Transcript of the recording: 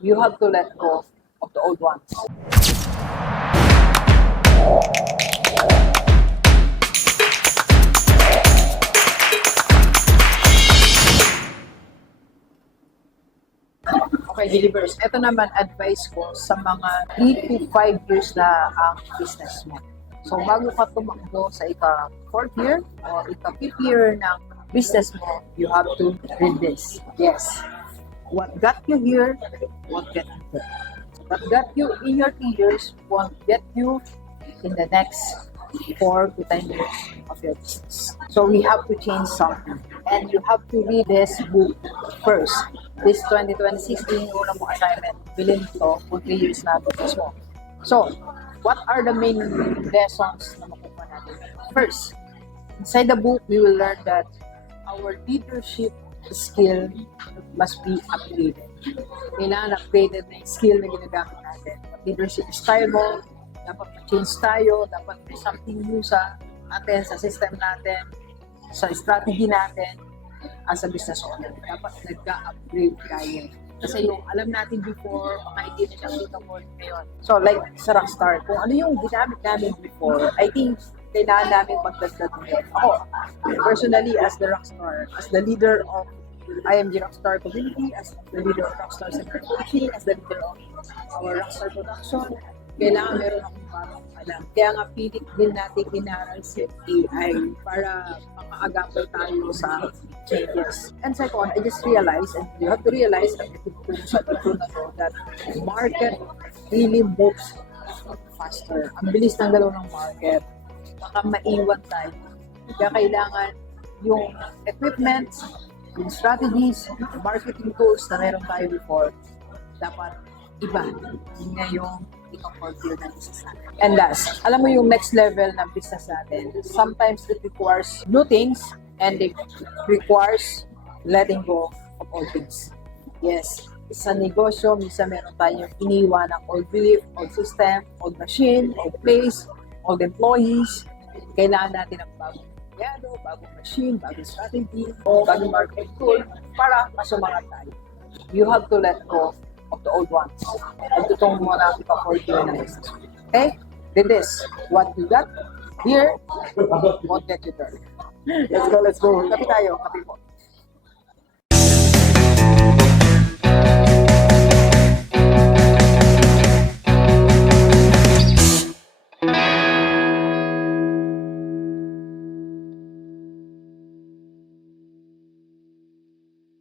You have to let go of the old ones. Okay, delivers. Ito naman advice ko sa mga 3 to 5 years na ang business mo. So, bago ka tumakbo sa ika-4th year o ika-5th year ng business mo, you have to read this. Yes. What got you here won't get you there. What got you in your 3 years won't get you in the next 4 to 10 years of your business. So, we have to change something. And you have to read this book first. This 2026, yung una mong assignment, bilhin ito kung 3 years na business mo. So, what are the main lessons na makukuha natin? First, inside the book, we will learn that our leadership skill must be upgraded. Kailangan upgraded na yung skill na ginagamit natin. Leadership style mo, dapat ma-change tayo, dapat may something new sa atin, sa system natin, sa strategy natin, as a business owner. Dapat nagka-upgrade tayo. Kasi yung alam natin before, mga hindi na siya suitable ngayon. So like sa Rockstar, kung ano yung ginamit namin before, I think kailangan namin magdagdag ngayon. Ako, personally, as the Rockstar, as the leader of IMG Rockstar community, as the leader of Rockstar Center Coaching, as the leader of our Rockstar Production, kailangan meron akong parang alam. Kaya nga pilit din natin inaral si AI para makaagapay tayo sa changes. And second, I just realized, and you have to realize, at ito sa ito na to, that market really moves faster. Ang bilis ng galaw ng market. Baka maiwan tayo. Kaya kailangan yung equipment, yung strategies, yung marketing tools na meron tayo before, dapat iba. Yun nga yung ika-fulfill ng business natin. And last, alam mo yung next level ng business natin, sometimes it requires new things and it requires letting go of old things. Yes, sa negosyo, minsan meron tayong iniwan ng old belief, old system, old machine, old place, old employees. Kailangan natin ng bagong empleyado, bagong machine, bagong strategy, o bagong marketing tool para masumangat tayo. You have to let go of the old ones. At itong muna ang ipaport-year ng business. Okay? Then this, what you got here won't get you there. Let's go. Kapi tayo. Kapi po.